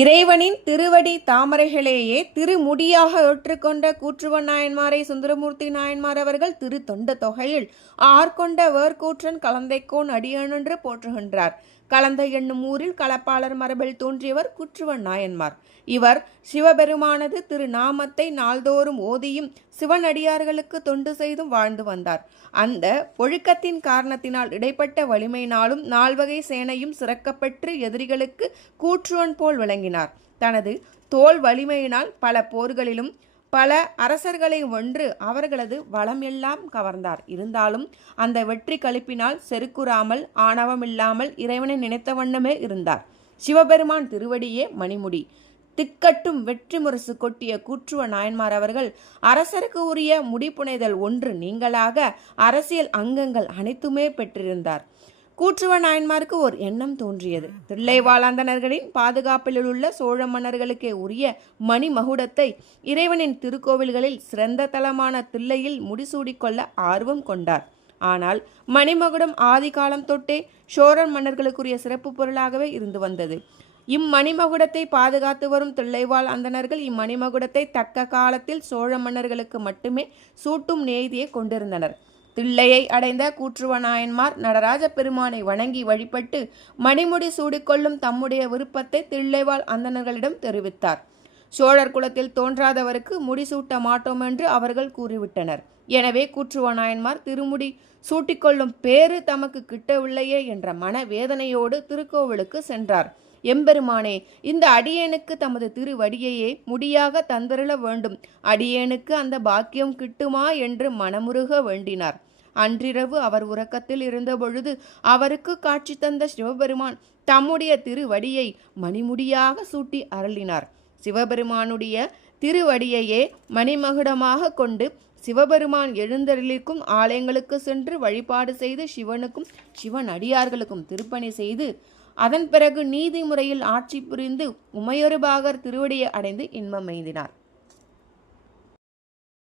இறைவனின் திருவடி தாமரைகளையே திருமுடியாக ஏற்றுக்கொண்ட கூற்றுவன் நாயன்மாரை சுந்தரமூர்த்தி நாயன்மார் அவர்கள் திரு தொண்ட தொகையில் ஆர்கொண்ட வேர்கூற்றன் கலந்தைக்கோன் அடியனென்று போற்றுகின்றார். கலந்தை என்னும் ஊரில் களப்பாளர் மரபில் தோன்றியவர் கூற்றுவன் நாயன்மார். இவர் சிவபெருமானது திருநாமத்தை நாள்தோறும் ஓதியும் சிவனடியார்களுக்கு தொண்டு செய்தும் வாழ்ந்து வந்தார். அந்த ஒழுக்கத்தின் காரணத்தினால் இடைப்பட்ட வலிமையினாலும் நால்வகை சேனையும் சிறக்கப்பெற்று எதிரிகளுக்கு கூற்றுவன் போல் விளங்கினார். தனது தோல் வலிமையினால் பல போர்களிலும் பல அரசர்களை வென்று அவர்களது வளம் எல்லாம் கவர்ந்தார். இருந்தாலும் அந்த வெற்றி களிப்பினால் செருக்குறாமல் ஆணவமில்லாமல் இறைவனை நினைத்த வண்ணமே இருந்தார். சிவபெருமான் திருவடியே மணிமுடி. திக்கட்டும் வெற்றி முரசு கொட்டிய கூற்றுவ நாயன்மார் அவர்கள் அரசருக்கு உரிய முடிப்புனைதல் ஒன்று நீங்களாக அரசியல் அங்கங்கள் அனைத்துமே பெற்றிருந்தார். கூற்றுவ நாயன்மாருக்கு ஒரு எண்ணம் தோன்றியது. தில்லைவாழாந்தனர்களின் பாதுகாப்பில் உள்ள சோழ மன்னர்களுக்கே உரிய மணிமகுடத்தை இறைவனின் திருக்கோவில்களில் சிறந்த தலமான தில்லையில் முடிசூடிக்கொள்ள ஆர்வம் கொண்டார். ஆனால் மணிமகுடம் ஆதி காலம் தொட்டே சோழ மன்னர்களுக்குரிய சிறப்பு பொருளாகவே இருந்து வந்தது. இம்மணிமகுடத்தை பாதுகாத்து வரும் தில்லைவாழ் அந்தணர்கள் இம்மணிமகுடத்தை தக்க காலத்தில் சோழ மன்னர்களுக்கு மட்டுமே சூட்டும் நேதியை கொண்டிருந்தனர். தில்லையை அடைந்த கூற்றுவ நாயன்மார் நடராஜ பெருமானை வணங்கி வழிபட்டு மணிமுடி சூடிக்கொள்ளும் தம்முடைய விருப்பத்தை தில்லைவாழ் அந்தணர்களிடம் தெரிவித்தார். சோழர் குலத்தில் தோன்றாதவருக்கு முடிசூட்ட மாட்டோம் என்று அவர்கள் கூறிவிட்டனர். எனவே கூற்றுவ நாயன்மார் திருமுடி சூட்டிக்கொள்ளும் பேறு தமக்கு கிட்டவில்லையே என்ற மன வேதனையோடு திருக்கோவிலுக்கு சென்றார். எம்பெருமானே, இந்த அடியேனுக்கு தமது திருவடியையே முடியாக தந்தருள வேண்டும். அடியேனுக்கு அந்த பாக்கியம் கிட்டுமா என்று மனமுருக வேண்டினார். அன்றிரவு அவர் உறக்கத்தில் இருந்தபொழுது அவருக்கு காட்சி தந்த சிவபெருமான் தம்முடைய திருவடியை மணிமுடியாக சூட்டி அருளினார். சிவபெருமானுடைய திருவடியையே மணிமகுடமாக கொண்டு சிவபெருமான் எழுந்தருளிக்கும் ஆலயங்களுக்கு சென்று வழிபாடு செய்து சிவனுக்கும் சிவன் அடியார்களுக்கும் திருப்பணி செய்து அதன் பிறகு நீதிமுறையில் ஆட்சி புரிந்து உமையொரு பாகர் திருவடியை அடைந்து இன்பம் எய்தினார்.